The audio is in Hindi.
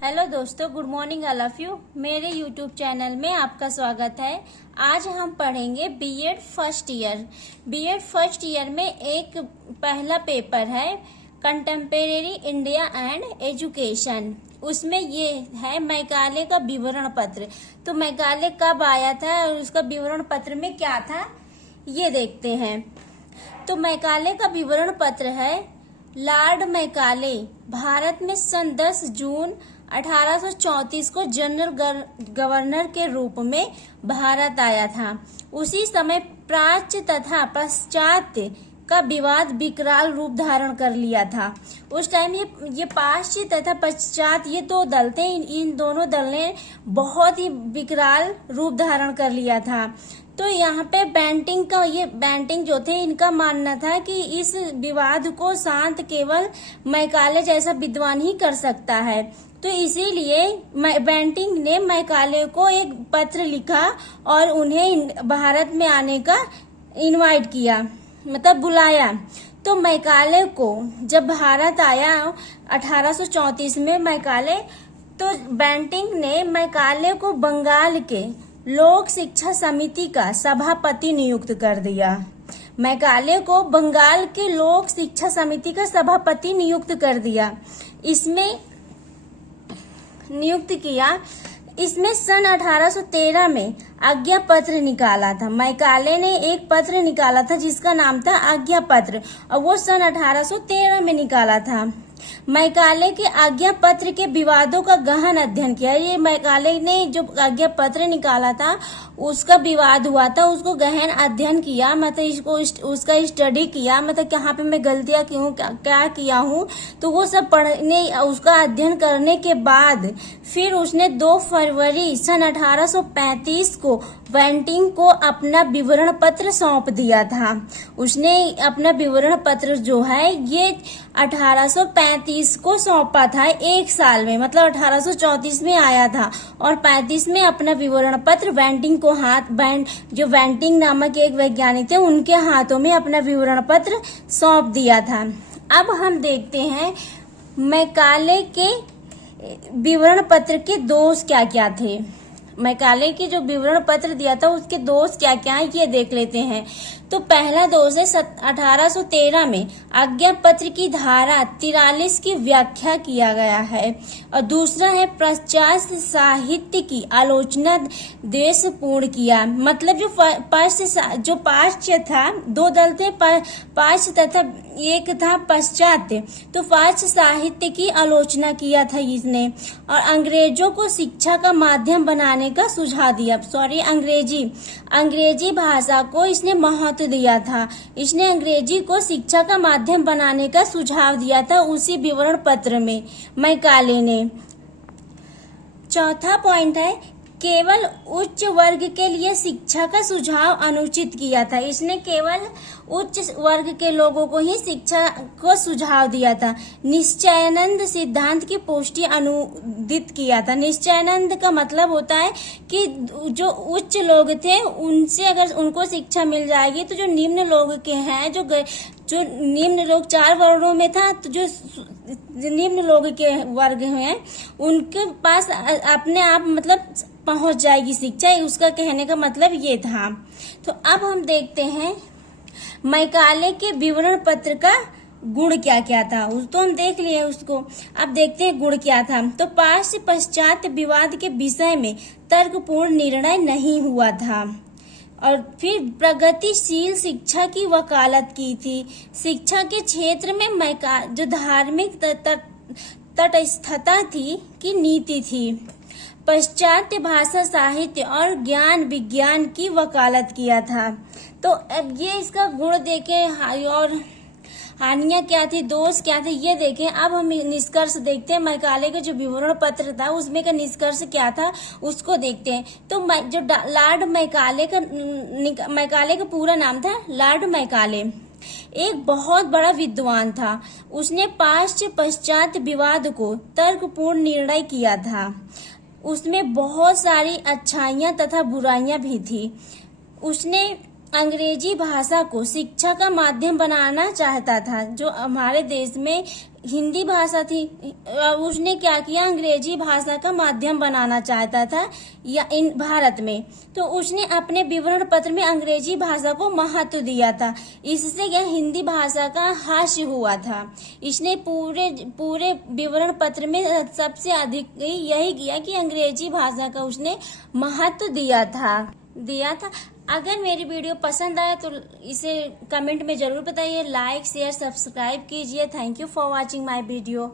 हेलो दोस्तों, good morning all of you. मेरे यूट्यूब चैनल में आपका स्वागत है। आज हम पढ़ेंगे BEd first year. BEd first year में एक पहला पेपर है कंटेम्परेरी इंडिया एंड एजुकेशन। उसमें ये है मैकाले का विवरण पत्र। तो मैकाले कब आया था और उसका विवरण पत्र में क्या था ये देखते हैं। तो मैकाले का विवरण पत्र है, लॉर्ड मैकाले भारत में सन 10 जून 1834 को जनरल गवर्नर के रूप में भारत आया था। उसी समय प्राच्य तथा पाश्चात्य का विवाद विकराल रूप धारण कर लिया था। उस टाइम ये पाश्चात्य तथा पश्चात्य ये दो दल थे। इन दोनों दल ने बहुत ही विकराल रूप धारण कर लिया था। तो यहाँ पे बैंटिंग जो थे, इनका मानना था कि इस विवाद को शांत केवल मैकाले जैसा विद्वान ही कर सकता है। तो इसीलिए बैंटिंग ने मैकाले को एक पत्र लिखा और उन्हें भारत में आने का इनवाइट किया, मतलब बुलाया। तो मैकाले को जब भारत आया 1834 में मैकाले, तो बैंटिंग ने मैकाले को बंगाल के लोक शिक्षा समिति का सभापति नियुक्त कर दिया। मैकाले को बंगाल के लोक शिक्षा समिति का सभापति नियुक्त कर दिया। इसमें सन 1813 में आज्ञा पत्र निकाला था। मैकाले ने एक पत्र निकाला था जिसका नाम था आज्ञा पत्र, और वो सन 1813 में निकाला था। मैकाले के आज्ञा पत्र के विवादों का गहन अध्ययन किया। ये मैकाले ने जो आज्ञा पत्र निकाला था उसका विवाद हुआ था, उसको गहन अध्ययन किया, मतलब उसका स्टडी किया, मतलब कहाँ पे मैं गलतियां क्यों क्या किया हूँ, तो वो सब पढ़ने उसका अध्ययन करने के बाद फिर उसने 2 फरवरी सन 1835 को बैंटिंग को अपना विवरण पत्र सौंप दिया था। उसने अपना विवरण पत्र जो है ये 1835 को सौंपा था, एक साल में, मतलब 1834 में आया था और 35 में अपना विवरण पत्र बैंटिंग को जो बैंटिंग नामक एक वैज्ञानिक थे उनके हाथों में अपना विवरण पत्र सौंप दिया था। अब हम देखते हैं मैकाले के विवरण पत्र के दोष क्या क्या थे। मैकाले की जो विवरण पत्र दिया था उसके दोष क्या क्या है ये देख लेते हैं। तो पहला दोष है 1813 में आज्ञा पत्र की धारा 43 की व्याख्या किया गया है, और दूसरा है पाश्चात्य साहित्य की आलोचना द्वेषपूर्ण किया। मतलब जो पाश्चात्य था, 2 दल थे, पाश्चात्य तथा एक था पश्चात्य। तो पाश्चात्य साहित्य की आलोचना किया था इसने, और अंग्रेजों को शिक्षा का माध्यम बनाने का सुझाव दिया। अंग्रेजी भाषा को इसने महत्व दिया था। इसने अंग्रेजी को शिक्षा का माध्यम बनाने का सुझाव दिया था उसी विवरण पत्र में मैकाले ने। चौथा पॉइंट है केवल उच्च वर्ग के लिए शिक्षा का सुझाव अनुचित किया था। इसने केवल उच्च वर्ग के लोगों को ही शिक्षा को सुझाव दिया था। निश्चयानंद सिद्धांत की पुष्टि अनुदित किया था। निश्चयानंद का मतलब होता है कि जो उच्च लोग थे उनसे अगर उनको शिक्षा मिल जाएगी तो जो निम्न लोग के हैं, जो निम्न लोग 4 वर्णों में था, तो जो निम्न लोग के वर्ग हैं उनके पास अपने आप मतलब पहुंच जाएगी शिक्षा। उसका कहने का मतलब ये था। तो अब हम देखते हैं मैकाले के विवरण पत्र का गुण क्या क्या था। तो हम देख लिए उसको, अब देखते हैं गुण क्या था। तो पाश्चात्य पश्चात्य विवाद के विषय में तर्कपूर्ण निर्णय नहीं हुआ था, और फिर प्रगतिशील शिक्षा की वकालत की थी। शिक्षा के क्षेत्र में जो धार्मिक तटस्थता थी की नीति थी। पाश्चात्य भाषा साहित्य और ज्ञान विज्ञान की वकालत किया था। तो अब ये इसका गुण देखे और हानियां क्या थी, दोष क्या थे ये देखें। अब हम निष्कर्ष देखते हैं। मैकाले का जो विवरण पत्र था उसमें का निष्कर्ष क्या था उसको देखते हैं। तो जो लॉर्ड मैकाले का पूरा नाम था लॉर्ड मैकाले, एक बहुत बड़ा विद्वान था। उसने पाश्चात्य पश्चात्य विवाद को तर्कपूर्ण निर्णय किया था। उसमें बहुत सारी अच्छाइयां तथा बुराइयां भी थी। उसने अंग्रेजी भाषा को शिक्षा का माध्यम बनाना चाहता था। जो हमारे देश में हिंदी भाषा थी, उसने क्या किया, अंग्रेजी भाषा का माध्यम बनाना चाहता था या इन भारत में, तो उसने अपने विवरण पत्र में अंग्रेजी भाषा को महत्व दिया था। इससे क्या, हिंदी भाषा का हास्य हुआ था। इसने पूरे विवरण पत्र में सबसे अधिक यही किया कि अंग्रेजी भाषा का उसने महत्व दिया था। अगर मेरी वीडियो पसंद आए तो इसे कमेंट में जरूर बताइए, लाइक शेयर सब्सक्राइब कीजिए। Thank you for watching my video.